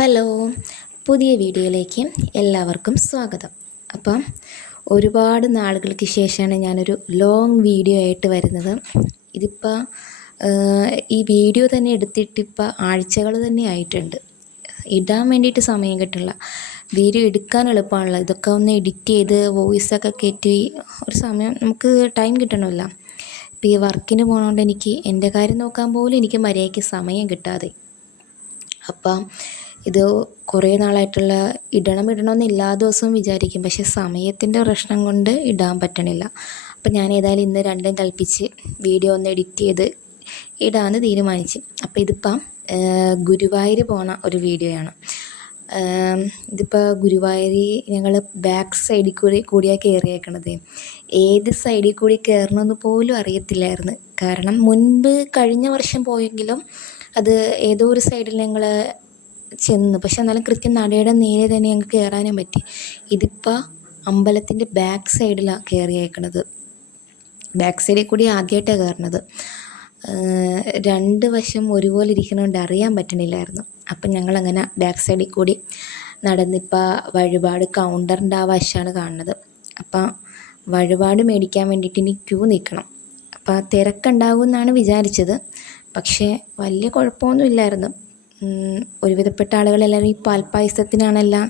Hello, പുതിയ വീഡിയോയിലേക്ക് എല്ലാവർക്കും സ്വാഗതം. അപ്പം ഒരുപാട് നാളുകൾക്ക് ശേഷമാണ് ഞാനൊരു ലോങ് വീഡിയോ ആയിട്ട് വരുന്നത്. ഇതിപ്പോൾ ഈ വീഡിയോ തന്നെ എടുത്തിട്ടിപ്പോൾ ആഴ്ചകൾ തന്നെ ആയിട്ടുണ്ട്. ഇടാൻ വേണ്ടിയിട്ട് സമയം കിട്ടില്ല. വീഡിയോ എടുക്കാൻ എളുപ്പമാണല്ലോ, ഇതൊക്കെ ഒന്ന് എഡിറ്റ് ചെയ്ത് വോയിസൊക്കെ കയറ്റി ഒരു സമയം നമുക്ക് ടൈം കിട്ടണമല്ലോ. ഇപ്പോൾ ഈ വർക്കിന് പോകണോണ്ട് എനിക്ക് എൻ്റെ കാര്യം നോക്കാൻ പോലും എനിക്ക് മര്യാദയ്ക്ക് സമയം കിട്ടാതെ. അപ്പം ഇത് കുറേ നാളായിട്ടുള്ള ഇടണമെന്ന് എല്ലാ ദിവസവും വിചാരിക്കും, പക്ഷേ സമയത്തിൻ്റെ പ്രശ്നം കൊണ്ട് ഇടാൻ പറ്റണില്ല. അപ്പം ഞാൻ ഏതായാലും ഇന്ന് രണ്ടും കൽപ്പിച്ച് വീഡിയോ ഒന്ന് എഡിറ്റ് ചെയ്ത് ഇടാമെന്ന് തീരുമാനിച്ചു. അപ്പോൾ ഇതിപ്പം ഗുരുവായൂർ പോണ ഒരു വീഡിയോയാണ്. ഇതിപ്പോൾ ഗുരുവായൂർ ഞങ്ങൾ ബാക്ക് സൈഡിൽ കൂടിയാണ് കയറിയേക്കണത്. ഏത് സൈഡിൽ കൂടി കയറണമെന്ന് പോലും അറിയത്തില്ലായിരുന്നു. കാരണം മുൻപ് കഴിഞ്ഞ വർഷം പോയെങ്കിലും അത് ഏതോ ഒരു സൈഡിൽ ഞങ്ങൾ ചെന്നു, പക്ഷെ എന്നാലും കൃത്യം നടയുടെ നേരെ തന്നെ ഞങ്ങൾക്ക് കയറാനും പറ്റി. ഇതിപ്പോൾ അമ്പലത്തിൻ്റെ ബാക്ക് സൈഡിലാണ് കയറിയേക്കണത്. ബാക്ക് സൈഡിൽ കൂടി ആദ്യമായിട്ടാണ് കയറണത്. രണ്ട് വശം ഒരുപോലെ ഇരിക്കണോണ്ട് അറിയാൻ പറ്റണില്ലായിരുന്നു. അപ്പം ഞങ്ങളങ്ങനെ ബാക്ക് സൈഡിൽ കൂടി നടന്നിപ്പോൾ വഴിപാട് കൗണ്ടറിൻ്റെ ആ വശമാണ് കാണുന്നത്. അപ്പം വഴിപാട് മേടിക്കാൻ വേണ്ടിയിട്ട് ഇനി ക്യൂ നിൽക്കണം. അപ്പോൾ തിരക്കുണ്ടാകും എന്നാണ് വിചാരിച്ചത്, പക്ഷേ വലിയ കുഴപ്പമൊന്നുമില്ലായിരുന്നു. ഒരുവിധപ്പെട്ട ആളുകളെല്ലാവരും ഈ പാൽപ്പായസത്തിനാണെല്ലാം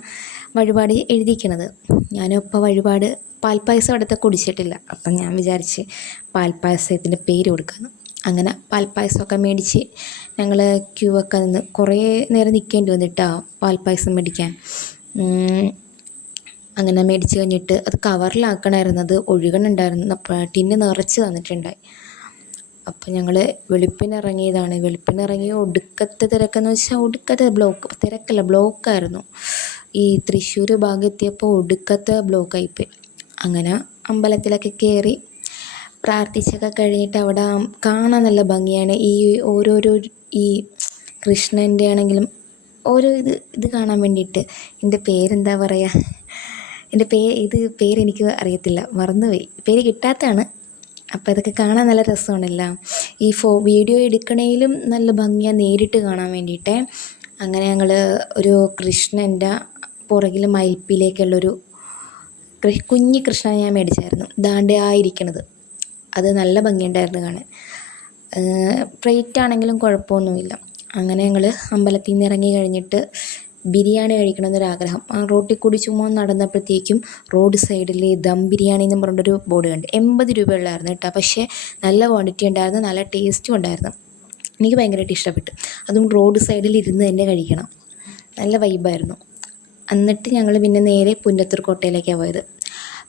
വഴിപാട് എഴുതിയിരിക്കണത്. ഞാനും ഇപ്പോൾ വഴിപാട് പാൽപ്പായസം അടുത്ത് കുടിച്ചിട്ടില്ല. അപ്പം ഞാൻ വിചാരിച്ച് പാൽപ്പായസത്തിൻ്റെ പേര് കൊടുക്കാമെന്ന്. അങ്ങനെ പാൽപ്പായസമൊക്കെ മേടിച്ച് ഞങ്ങൾ ക്യൂ ഒക്കെ നിന്ന് കുറേ നേരം നിൽക്കേണ്ടി വന്നിട്ടാ പാൽപ്പായസം മേടിക്കാൻ. അങ്ങനെ മേടിച്ച് കഴിഞ്ഞിട്ട് അത് കവറിലാക്കണമായിരുന്നു, അത് ഒഴുകണുണ്ടായിരുന്നു. അപ്പോൾ ടിന്ന് നിറച്ച് തന്നിട്ടുണ്ടായി. അപ്പം ഞങ്ങൾ വെളുപ്പിനിറങ്ങിയതാണ്. വെളുപ്പിനിറങ്ങി ഒടുക്കത്തെ തിരക്കെന്ന് വെച്ചാൽ ഒടുക്കത്തെ ബ്ലോക്ക്, തിരക്കല്ല ബ്ലോക്കായിരുന്നു. ഈ തൃശ്ശൂർ ഭാഗത്തെത്തിയപ്പോൾ ഒടുക്കത്തെ ബ്ലോക്കായിപ്പോയി. അങ്ങനെ അമ്പലത്തിലൊക്കെ കയറി പ്രാർത്ഥിച്ചൊക്കെ കഴിഞ്ഞിട്ട് അവിടെ കാണാൻ നല്ല ഭംഗിയാണ്. ഈ ഓരോരോ ഈ കൃഷ്ണൻ്റെ ആണെങ്കിലും ഓരോ ഇത് കാണാൻ വേണ്ടിയിട്ട്. എൻ്റെ പേരെന്താ പറയുക, എൻ്റെ പേരെനിക്ക് അറിയത്തില്ല, മറന്നുപോയി, പേര് കിട്ടാത്തതാണ്. അപ്പോൾ ഇതൊക്കെ കാണാൻ നല്ല രസമാണല്ലോ. ഈ വീഡിയോ എടുക്കണേലും നല്ല ഭംഗിയാണ് നേരിട്ട് കാണാൻ വേണ്ടിയിട്ട്. അങ്ങനെ ഞങ്ങൾ ഒരു കൃഷ്ണൻ്റെ പുറകിൽ മയിൽപ്പിലേക്കുള്ളൊരു കുഞ്ഞി കൃഷ്ണനെ ഞാൻ മേടിച്ചായിരുന്നു. ദാണ്ടെ ആയിരിക്കണത്, അത് നല്ല ഭംഗിയുണ്ടായിരുന്നു കാണാൻ. റേറ്റ് ആണെങ്കിലും കുഴപ്പമൊന്നുമില്ല. അങ്ങനെ ഞങ്ങൾ അമ്പലത്തിൽ നിന്ന് ഇറങ്ങി കഴിഞ്ഞിട്ട് ബിരിയാണി കഴിക്കണമെന്നൊരാഗ്രഹം. ആ റോട്ടിൽ കൂടി ചുമ്മാ നടന്നപ്പോഴത്തേക്കും റോഡ് സൈഡിൽ ദം ബിരിയാണി എന്ന് പറഞ്ഞൊരു ബോർഡ് കണ്ട്. 80 രൂപയുള്ളായിരുന്നു കേട്ടോ, പക്ഷേ നല്ല ക്വാണ്ടിറ്റി ഉണ്ടായിരുന്നു, നല്ല ടേസ്റ്റും ഉണ്ടായിരുന്നു. എനിക്ക് ഭയങ്കരമായിട്ട് ഇഷ്ടപ്പെട്ടു. അതും റോഡ് സൈഡിൽ ഇരുന്ന് തന്നെ കഴിക്കണം, നല്ല വൈബായിരുന്നു. എന്നിട്ട് ഞങ്ങൾ പിന്നെ നേരെ പുന്നത്തൂർ കോട്ടയിലേക്കാണ് പോയത്.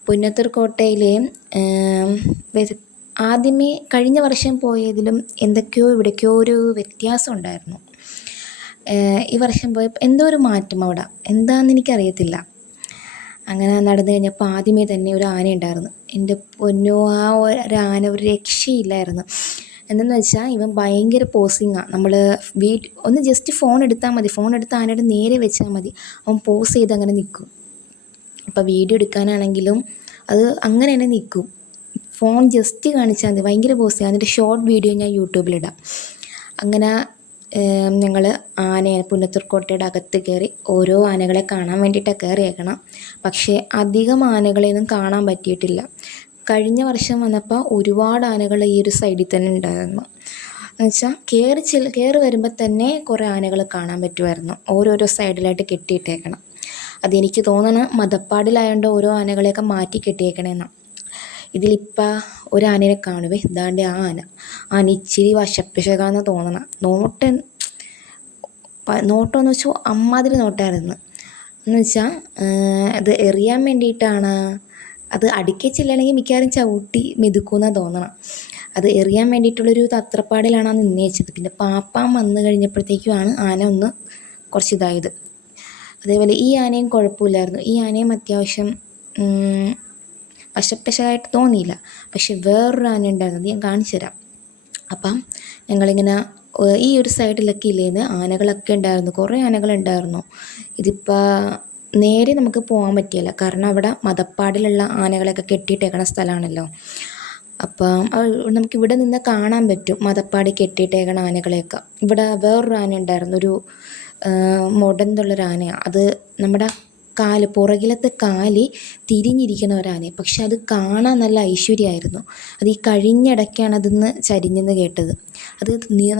പുന്നത്തൂർ കോട്ടയിൽ ആദ്യമേ കഴിഞ്ഞ വർഷം പോയതിലും എന്തൊക്കെയോ ഇവിടേക്കോ ഒരു വ്യത്യാസം ഉണ്ടായിരുന്നു. ഈ വർഷം പോയപ്പോൾ എന്തോ ഒരു മാറ്റം അവിടെ, എന്താണെന്ന് എനിക്കറിയത്തില്ല. അങ്ങനെ നടന്നു കഴിഞ്ഞപ്പോൾ ആദ്യമേ തന്നെ ഒരു ആന ഉണ്ടായിരുന്നു. എൻ്റെ പൊന്നോ, ആ ഒരു ആന ഒരു രക്ഷയില്ലായിരുന്നു. എന്തെന്ന് വെച്ചാൽ ഇവൻ ഭയങ്കര പോസിങ്ങാണ്. നമ്മൾ ഒന്ന് ജസ്റ്റ് ഫോൺ എടുത്താൽ മതി, ഫോൺ എടുത്ത് ആനയുടെ നേരെ വെച്ചാൽ മതി, അവൻ പോസ് ചെയ്ത് അങ്ങനെ നിൽക്കും. അപ്പോൾ വീഡിയോ എടുക്കാനാണെങ്കിലും അത് അങ്ങനെ തന്നെ നിൽക്കും. ഫോൺ ജസ്റ്റ് കാണിച്ചാൽ മതി, ഭയങ്കര പോസിങ്. അതിൻ്റെ ഷോർട്ട് വീഡിയോ ഞാൻ യൂട്യൂബിലിടാം. അങ്ങനെ ഞങ്ങൾ പുന്നത്തൂർ കോട്ടയുടെ അകത്ത് കയറി ഓരോ ആനകളെ കാണാൻ വേണ്ടിയിട്ടാണ് കയറിയേക്കണം. പക്ഷേ അധികം ആനകളെയൊന്നും കാണാൻ പറ്റിയിട്ടില്ല. കഴിഞ്ഞ വർഷം വന്നപ്പോൾ ഒരുപാട് ആനകൾ ഈ ഒരു സൈഡിൽ തന്നെ ഉണ്ടായിരുന്നു. എന്നുവെച്ചാൽ കയറി വരുമ്പോൾ തന്നെ കുറേ ആനകൾ കാണാൻ പറ്റുമായിരുന്നു, ഓരോരോ സൈഡിലായിട്ട് കെട്ടിയിട്ടേക്കണം. അതെനിക്ക് തോന്നണം മതപ്പാടിലായതുകൊണ്ട് ഓരോ ആനകളെയൊക്കെ മാറ്റി കെട്ടിയേക്കണേന്നാണ്. ഇതിലിപ്പോൾ ഒരു ആനയെ കാണുവേ, ഇതാണ്ട് ആ ആന ഇച്ചിരി വശപ്പിശകാന്ന് തോന്നണം. നോട്ടമെന്ന് വെച്ചാൽ അമ്മാതിരി നോട്ടായിരുന്നു. എന്ന് വെച്ചാൽ അത് എറിയാൻ വേണ്ടിയിട്ടാണ്, അത് അടിക്കച്ചില്ലെങ്കിൽ മിക്കവാറും ചവിട്ടി മെതുക്കുമെന്നാണ് തോന്നണം. അത് എറിയാൻ വേണ്ടിയിട്ടുള്ളൊരു തത്രപ്പാടിലാണ് നിന്നേച്ചത്. പിന്നെ പാപ്പാൻ വന്നു കഴിഞ്ഞപ്പോഴത്തേക്കുമാണ് ആന ഒന്ന് കുറച്ച് ഇതായത്. അതേപോലെ ഈ ആനയും കുഴപ്പമില്ലായിരുന്നു. ഈ ആനയും അത്യാവശ്യം വശപ്പശകായിട്ട് തോന്നിയില്ല. പക്ഷെ വേറൊരു ആന ഉണ്ടായിരുന്നത് ഞാൻ കാണിച്ചു തരാം. അപ്പം ഞങ്ങളിങ്ങനെ ഈ ഒരു സൈഡിലൊക്കെ ഇല്ലേന്ന് ആനകളൊക്കെ ഉണ്ടായിരുന്നു, കുറേ ആനകളുണ്ടായിരുന്നു. ഇതിപ്പോൾ നേരെ നമുക്ക് പോകാൻ പറ്റിയില്ല, കാരണം അവിടെ മതപ്പാടിലുള്ള ആനകളെയൊക്കെ കെട്ടിയിട്ടേക്കണ സ്ഥലമാണല്ലോ. അപ്പം നമുക്കിവിടെ നിന്ന് കാണാൻ പറ്റും മതപ്പാടി കെട്ടിയിട്ടേക്കണ ആനകളെയൊക്കെ. ഇവിടെ വേറൊരു ആന ഉണ്ടായിരുന്നു, ഒരു മുടന്തുള്ളൊരു ആനയാണ്. അത് നമ്മുടെ പുറകിലത്തെ കാല് തിരിഞ്ഞിരിക്കുന്ന ഒരാനയാണ്. പക്ഷെ അത് കാണാൻ നല്ല ഐശ്വര്യമായിരുന്നു. അത് ഈ കഴിഞ്ഞിടയ്ക്കാണ് അതിന്ന് ചരിഞ്ഞെന്ന് കേട്ടത്. അത്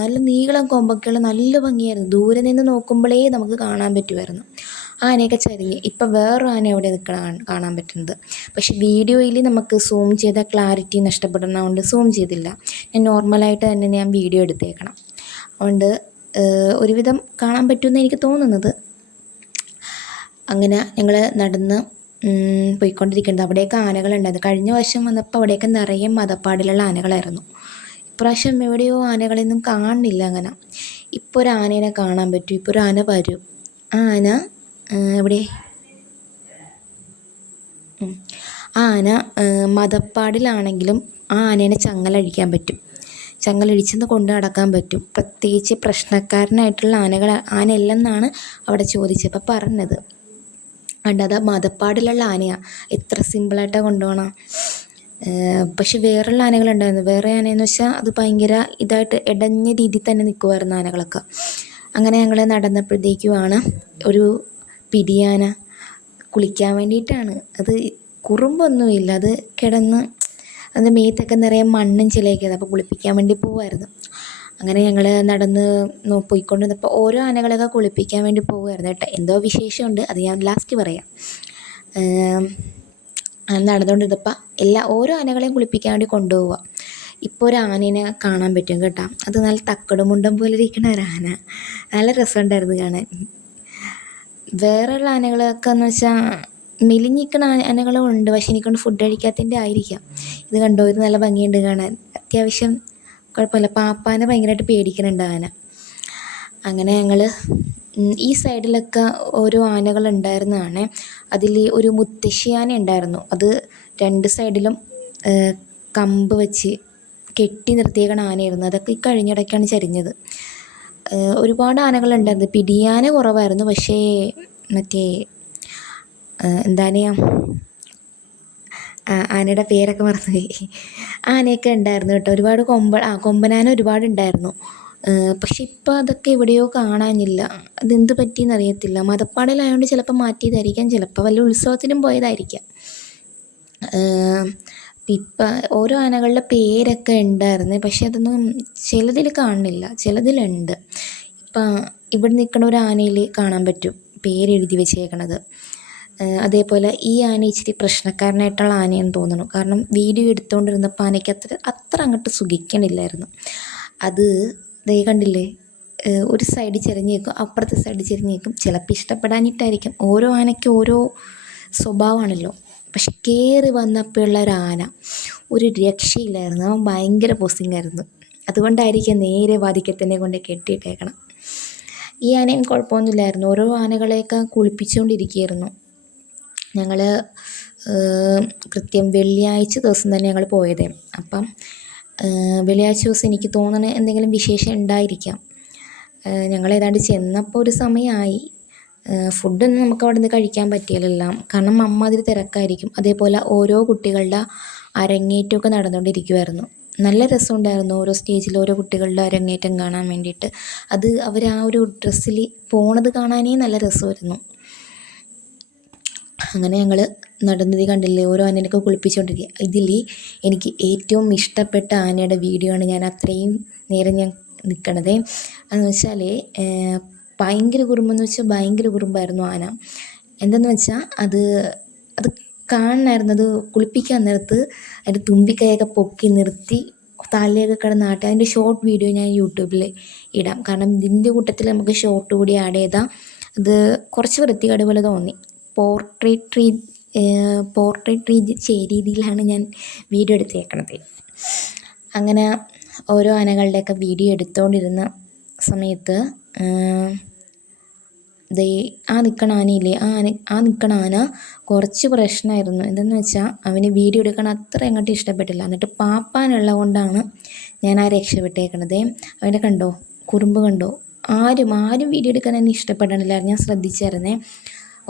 നല്ല നീളം കൊമ്പൊക്കെയുള്ള നല്ല ഭംഗിയായിരുന്നു. ദൂരെ നിന്ന് നോക്കുമ്പോഴേ നമുക്ക് കാണാൻ പറ്റുമായിരുന്നു. ആ ആനയൊക്കെ ചരിഞ്ഞ് ഇപ്പം വേറൊരു ആന അവിടെ കാണാൻ പറ്റുന്നത്. പക്ഷെ വീഡിയോയിൽ നമുക്ക് സൂം ചെയ്ത ക്ലാരിറ്റി നഷ്ടപ്പെടുന്നതുകൊണ്ട് സൂം ചെയ്തില്ല. ഞാൻ നോർമലായിട്ട് തന്നെ ഞാൻ വീഡിയോ എടുത്തേക്കണം. അതുകൊണ്ട് ഒരുവിധം കാണാൻ പറ്റുമെന്ന് എനിക്ക് തോന്നുന്നത്. അങ്ങനെ ഞങ്ങൾ നടന്ന് പോയിക്കൊണ്ടിരിക്കുന്നത്. അവിടെയൊക്കെ ആനകളുണ്ടായിരുന്നു. കഴിഞ്ഞ വർഷം വന്നപ്പോൾ അവിടെയൊക്കെ നിറയെ മദപ്പാടിലുള്ള ആനകളായിരുന്നു. ഇപ്രാവശ്യം എവിടെയോ ആനകളൊന്നും കാണുന്നില്ല. അങ്ങനെ ഇപ്പോൾ ഒരു ആനേനെ കാണാൻ പറ്റും. ഇപ്പോൾ ഒരു ആന വരും. ആ ആന എവിടെ? ആ ആന മദപ്പാടിലാണെങ്കിലും ആ ആനേനെ ചങ്ങലഴിക്കാൻ പറ്റും. ചങ്ങലഴിച്ചെന്ന് കൊണ്ട് നടക്കാൻ പറ്റും. പ്രത്യേകിച്ച് പ്രശ്നക്കാരനായിട്ടുള്ള ആനയല്ലെന്നാണ് അവിടെ ചോദിച്ചപ്പോൾ പറഞ്ഞത്. അത് മദപ്പാടിലുള്ള ആനയാണ്. എത്ര സിമ്പിളായിട്ടാണ് കൊണ്ടുപോകണം. പക്ഷെ വേറെയുള്ള ആനകളുണ്ടായിരുന്നു. വേറെ ആനയെന്ന് വെച്ചാൽ അത് ഭയങ്കര ഇതായിട്ട് ഇടഞ്ഞ രീതിയിൽ തന്നെ നിൽക്കുമായിരുന്നു ആനകളൊക്കെ. അങ്ങനെ ഞങ്ങൾ നടന്നപ്പോഴത്തേക്കുമാണ് ഒരു പിടിയാന കുളിക്കാൻ വേണ്ടിയിട്ടാണ്. അത് കുറുമ്പൊന്നുമില്ല. അത് കിടന്ന് അതിൻ്റെ മേത്തൊക്കെ നിറയെ മണ്ണും ചിലയൊക്കെയാണ്. അപ്പോൾ കുളിപ്പിക്കാൻ വേണ്ടി പോവുമായിരുന്നു. അങ്ങനെ ഞങ്ങൾ നടന്ന് പോയിക്കൊണ്ടിരുന്നപ്പോൾ ഓരോ ആനകളൊക്കെ കുളിപ്പിക്കാൻ വേണ്ടി പോകുമായിരുന്നു കേട്ടോ. എന്തോ വിശേഷമുണ്ട്, അത് ഞാൻ ലാസ്റ്റ് പറയാം. നടന്നുകൊണ്ടിരുന്നപ്പോൾ ഓരോ ആനകളെയും കുളിപ്പിക്കാൻ വേണ്ടി കൊണ്ടുപോവുക. ഇപ്പോൾ ഒരു ആനേനെ കാണാൻ പറ്റും കേട്ടോ. അത് നല്ല തക്കടുമുണ്ടം പോലെ ഇരിക്കുന്ന ഒരു ആന. നല്ല രസമുണ്ടായിരുന്നു കാണാൻ. വേറെയുള്ള ആനകളൊക്കെ എന്ന് വെച്ചാൽ മെലിഞ്ഞിരിക്കുന്ന ആനകളും ഉണ്ട്. പക്ഷെ എനിക്കൊണ്ട് ഫുഡ് കഴിക്കാത്തതിൻ്റെ ആയിരിക്കാം. ഇത് കണ്ടോ, ഇത് നല്ല ഭംഗിയുണ്ട് കാണാൻ. അത്യാവശ്യം കുഴപ്പമില്ല. പാപ്പാനെ ഭയങ്കരമായിട്ട് പേടിക്കുന്നുണ്ട് ആന. അങ്ങനെ ഞങ്ങൾ ഈ സൈഡിലൊക്കെ ഓരോ ആനകളുണ്ടായിരുന്നതാണ്. അതിൽ ഒരു മുത്തശ്ശി ആന ഉണ്ടായിരുന്നു. അത് രണ്ട് സൈഡിലും കമ്പ് വെച്ച് കെട്ടി നിർത്തിയേക്കണ ആനയായിരുന്നു. അതൊക്കെ ഈ കഴിഞ്ഞിടയ്ക്കാണ് ചരിഞ്ഞത്. ഒരുപാട് ആനകളുണ്ടായിരുന്നു. പിടിയാന കുറവായിരുന്നു. പക്ഷേ മറ്റേ എന്താനയാ, ആനയുടെ പേരൊക്കെ മറന്നുപോയി. ആനയൊക്കെ ഉണ്ടായിരുന്നു കേട്ടോ. ഒരുപാട് കൊമ്പനാന ഒരുപാട് ഉണ്ടായിരുന്നു. പക്ഷെ ഇപ്പം അതൊക്കെ എവിടെയോ കാണാനില്ല. അതെന്ത് പറ്റിയെന്ന് അറിയത്തില്ല. മദപ്പാടിലായതുകൊണ്ട് ചിലപ്പോൾ മാറ്റിയതായിരിക്കാം. ചിലപ്പോൾ വല്ല ഉത്സവത്തിനും പോയതായിരിക്കാം. ഇപ്പം ഓരോ ആനകളുടെ പേരൊക്കെ ഉണ്ടായിരുന്നു. പക്ഷെ അതൊന്നും ചിലതിൽ കാണുന്നില്ല, ചിലതിലുണ്ട്. ഇപ്പം ഇവിടെ നിൽക്കുന്ന ഒരു ആനയിൽ കാണാൻ പറ്റും പേരെഴുതി വെച്ചേക്കണത്. അതേപോലെ ഈ ആന ഇച്ചിരി പ്രശ്നക്കാരനായിട്ടുള്ള ആനയെന്ന് തോന്നുന്നു. കാരണം വീഡിയോ എടുത്തുകൊണ്ടിരുന്നപ്പോൾ ആനയ്ക്ക് അത്ര അങ്ങോട്ട് സുഖിക്കണില്ലായിരുന്നു. അത് ദേ കണ്ടില്ലേ, ഒരു സൈഡ് ചെരിഞ്ഞ് നിൽക്കും, അപ്പുറത്തെ സൈഡ് ചെരിഞ്ഞ് നിൽക്കും. ചിലപ്പോൾ ഇഷ്ടപ്പെടാഞ്ഞിട്ടായിരിക്കും. ഓരോ ആനയ്ക്ക് ഓരോ സ്വഭാവമാണല്ലോ. പക്ഷെ കയറി വന്നപ്പോഴുള്ള ഒരു ആന ഒരു രക്ഷയില്ലായിരുന്നു. അവൻ ഭയങ്കര പോസിങ്ങായിരുന്നു. അതുകൊണ്ടായിരിക്കും നേരെ വാതിക്കൽ കൊണ്ട് കെട്ടിയിട്ടേക്കണം. ഈ ആനയും കുഴപ്പമൊന്നുമില്ലായിരുന്നു. ഓരോ ആനകളെയൊക്കെ കുളിപ്പിച്ചുകൊണ്ടിരിക്കുകയായിരുന്നു. ഞങ്ങൾ കൃത്യം വെള്ളിയാഴ്ച ദിവസം തന്നെ ഞങ്ങൾ പോയത്. അപ്പം വെള്ളിയാഴ്ച ദിവസം എനിക്ക് തോന്നുന്നത് എന്തെങ്കിലും വിശേഷം ഉണ്ടായിരിക്കാം. ഞങ്ങൾ ഏതാണ്ട് ചെന്നപ്പോൾ ഒരു സമയമായി. ഫുഡൊന്നും നമുക്ക് അവിടെ നിന്ന് കഴിക്കാൻ പറ്റിയില്ല. കാരണം അമ്മാതിരി തിരക്കായിരിക്കും. അതേപോലെ ഓരോ കുട്ടികളുടെ അരങ്ങേറ്റമൊക്കെ നടന്നുകൊണ്ടിരിക്കുമായിരുന്നു. നല്ല രസമുണ്ടായിരുന്നു. ഓരോ സ്റ്റേജിൽ ഓരോ കുട്ടികളുടെ അരങ്ങേറ്റം കാണാൻ വേണ്ടിയിട്ട്. അത് അവർ ആ ഒരു ഡ്രസ്സിൽ പോണത് കാണാനേ നല്ല രസമായിരുന്നു. അങ്ങനെ ഞങ്ങൾ നടന്നത് കണ്ടില്ലേ, ഓരോ ആനേനൊക്കെ കുളിപ്പിച്ചുകൊണ്ടിരിക്കുക. ഇതിൽ എനിക്ക് ഏറ്റവും ഇഷ്ടപ്പെട്ട ആനയുടെ വീഡിയോ ആണ് ഞാൻ അത്രയും നേരം ഞാൻ നിൽക്കണത്. എന്ന് വെച്ചാൽ ഭയങ്കര കുറുമ്പെന്ന് വെച്ചാൽ ഭയങ്കര കുറുമ്പായിരുന്നു ആന. എന്തെന്ന് വെച്ചാൽ അത് കാണണമായിരുന്നു. അത് കുളിപ്പിക്കാൻ നേരത്ത് അതിൻ്റെ തുമ്പിക്കൈയൊക്കെ പൊക്കി നിർത്തി തലയൊക്കെ കിടന്നാട്ടി. അതിൻ്റെ ഷോർട്ട് വീഡിയോ ഞാൻ യൂട്യൂബിൽ ഇടാം. കാരണം ഇതിൻ്റെ കൂട്ടത്തിൽ നമുക്ക് ഷോർട്ട് കൂടി ആഡ് ചെയ്താൽ അത് കുറച്ച് വൃത്തികേട് പോലെ തോന്നി. പോർട്രേറ്റ് രീതിയിലാണ് ഞാൻ വീഡിയോ എടുത്തേക്കണത്. അങ്ങനെ ഓരോ ആനകളുടെയൊക്കെ വീഡിയോ എടുത്തുകൊണ്ടിരുന്ന സമയത്ത് ആ നിൽക്കണ ആനയില്ലേ, ആ നിൽക്കണ ആന കുറച്ച് പ്രശ്നമായിരുന്നു. എന്തെന്ന് വെച്ചാൽ അവന് വീഡിയോ എടുക്കാൻ അത്ര അങ്ങോട്ട് ഇഷ്ടപ്പെട്ടില്ല. എന്നിട്ട് പാപ്പാനുള്ള കൊണ്ടാണ് ഞാൻ രക്ഷപ്പെട്ടേക്കണത്. അവൻ്റെ കണ്ടോ, കുറുമ്പ് കണ്ടോ. ആരും വീഡിയോ എടുക്കാൻ എന്നെ ഇഷ്ടപ്പെടണില്ലായിരുന്നു. ഞാൻ ശ്രദ്ധിച്ചായിരുന്നേ.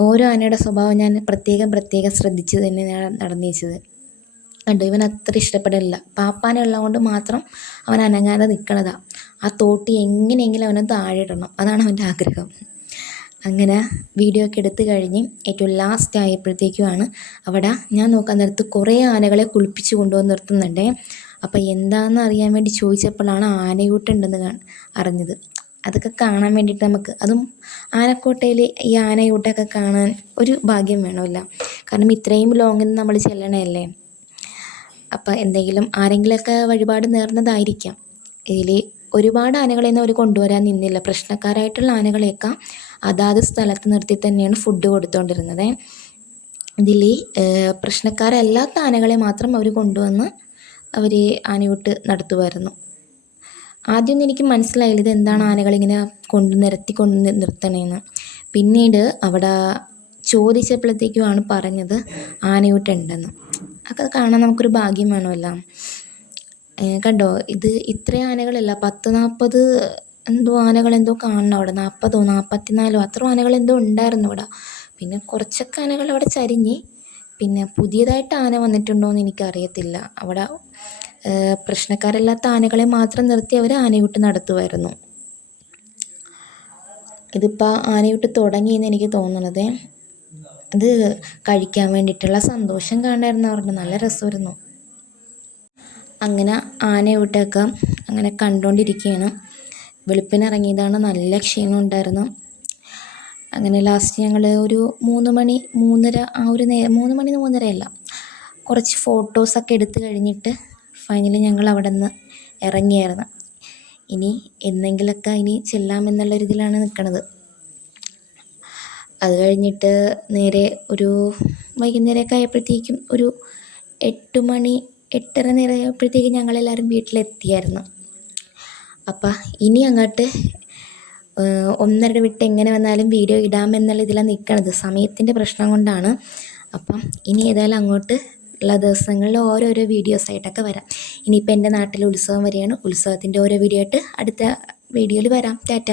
ഓരോ ആനയുടെ സ്വഭാവം ഞാൻ പ്രത്യേകം ശ്രദ്ധിച്ച് തന്നെ ഞാൻ നടന്നേച്ചത്. കണ്ടോ, ഇവൻ അത്ര ഇഷ്ടപ്പെടില്ല. പാപ്പാനെ ഉള്ളതുകൊണ്ട് മാത്രം അവൻ അനങ്ങാതെ നിൽക്കണതാണ്. ആ തോട്ടി എങ്ങനെയെങ്കിലും അവനെ താഴെ ഇടണം, അതാണ് അവൻ്റെ ആഗ്രഹം. അങ്ങനെ വീഡിയോ ഒക്കെ എടുത്തു കഴിഞ്ഞ് ഏറ്റവും ലാസ്റ്റ് ആയപ്പോഴത്തേക്കുമാണ് അവിടെ ഞാൻ നോക്കാൻ നേരത്ത് കുറേ ആനകളെ കുളിപ്പിച്ച് കൊണ്ടുവന്ന് നിർത്തുന്നുണ്ടേ. അപ്പോൾ എന്താണെന്ന് അറിയാൻ വേണ്ടി ചോദിച്ചപ്പോഴാണ് ആനയൂട്ടുണ്ടെന്ന് അറിഞ്ഞത്. അതൊക്കെ കാണാൻ വേണ്ടിയിട്ട് നമുക്ക്, അതും ആനക്കോട്ടയിൽ ഈ ആനയൂട്ടൊക്കെ കാണാൻ ഒരു ഭാഗ്യം വേണമല്ലോ. കാരണം ഇത്രയും ലോങ്ങിൽ നിന്ന് നമ്മൾ ചെല്ലണമല്ലേ. അപ്പോൾ എന്തെങ്കിലും ആരെങ്കിലുമൊക്കെ വഴിപാട് നേർന്നതായിരിക്കാം. ഇതിൽ ഒരുപാട് ആനകളെയൊന്നും അവർ കൊണ്ടുവരാൻ നിന്നില്ല. പ്രശ്നക്കാരായിട്ടുള്ള ആനകളെയൊക്കെ അതാത് സ്ഥലത്ത് നിർത്തി തന്നെയാണ് ഫുഡ് കൊടുത്തുകൊണ്ടിരുന്നത്. ഇതിൽ പ്രശ്നക്കാരല്ലാത്ത ആനകളെ മാത്രം അവർ കൊണ്ടുവന്ന് അവർ ആനയൂട്ട് നടത്തുമായിരുന്നു. ആദ്യമൊന്നും എനിക്ക് മനസ്സിലായില്ല ഇതെന്താണ് ആനകളിങ്ങനെ കൊണ്ട് നിർത്തണേന്ന്. പിന്നീട് അവിടെ ചോദിച്ചപ്പോഴത്തേക്കുമാണ് പറഞ്ഞത് ആനയൂട്ടുണ്ടെന്ന്. അതൊക്കെ കാണാൻ നമുക്കൊരു ഭാഗ്യം വേണമല്ലോ. കണ്ടോ, ഇത് ഇത്രയും ആനകളല്ല, 10-40 എന്തോ ആനകളെന്തോ കാണണം അവിടെ. 40-ഓ 44-ഓ അത്ര ആനകളെന്തോ ഉണ്ടായിരുന്നു ഇവിടെ. പിന്നെ കുറച്ചൊക്കെ ആനകൾ അവിടെ ചരിഞ്ഞ്. പിന്നെ പുതിയതായിട്ട് ആന വന്നിട്ടുണ്ടോ എന്ന് എനിക്കറിയത്തില്ല. അവിടെ പ്രശ്നക്കാരല്ലാത്ത ആനകളെ മാത്രം നിർത്തി അവർ ആനയൂട്ട് നടത്തുമായിരുന്നു. ഇതിപ്പോൾ ആനയൂട്ട് തുടങ്ങിയെന്ന് എനിക്ക് തോന്നുന്നത്. അത് കഴിക്കാൻ വേണ്ടിയിട്ടുള്ള സന്തോഷം കാണാമായിരുന്നു അവർക്ക്. നല്ല രസമായിരുന്നു. അങ്ങനെ ആനയൂട്ടൊക്കെ അങ്ങനെ കണ്ടുകൊണ്ടിരിക്കുകയാണ്. വെളുപ്പിനിറങ്ങിയതാണ്, നല്ല ക്ഷീണം ഉണ്ടായിരുന്നു. അങ്ങനെ ലാസ്റ്റ് ഞങ്ങൾ ഒരു 3 മണി 3:30 ആ ഒരു 3 മണി 3:30 അല്ല, കുറച്ച് ഫോട്ടോസൊക്കെ എടുത്ത് കഴിഞ്ഞിട്ട് ഫൈനലി ഞങ്ങൾ അവിടെ നിന്ന് ഇറങ്ങിയായിരുന്നു. ഇനി എന്തെങ്കിലുമൊക്കെ ഇനി ചെല്ലാമെന്നുള്ള രീതിയിലാണ് നിൽക്കുന്നത്. അത് കഴിഞ്ഞിട്ട് നേരെ ഒരു വൈകുന്നേരമൊക്കെ ആയപ്പോഴത്തേക്കും ഒരു 8 മണി 8:30 നേരം ആയപ്പോഴത്തേക്കും ഞങ്ങളെല്ലാവരും വീട്ടിലെത്തിയായിരുന്നു. അപ്പം ഇനി അങ്ങോട്ട് 1:30 വിട്ട് എങ്ങനെ വന്നാലും വീഡിയോ ഇടാമെന്നുള്ള ഇതിലാണ് നിൽക്കണത്. സമയത്തിൻ്റെ പ്രശ്നം കൊണ്ടാണ്. അപ്പം ഇനി ഏതായാലും അങ്ങോട്ട് ഉള്ള ദിവസങ്ങളിൽ ഓരോരോ വീഡിയോസായിട്ടൊക്കെ വരാം. ഇനിയിപ്പോൾ എൻ്റെ നാട്ടിൽ ഉത്സവം വരികയാണ്. ഉത്സവത്തിൻ്റെ ഓരോ വീഡിയോ ആയിട്ട് അടുത്ത വീഡിയോയിൽ വരാം. ടാറ്റ.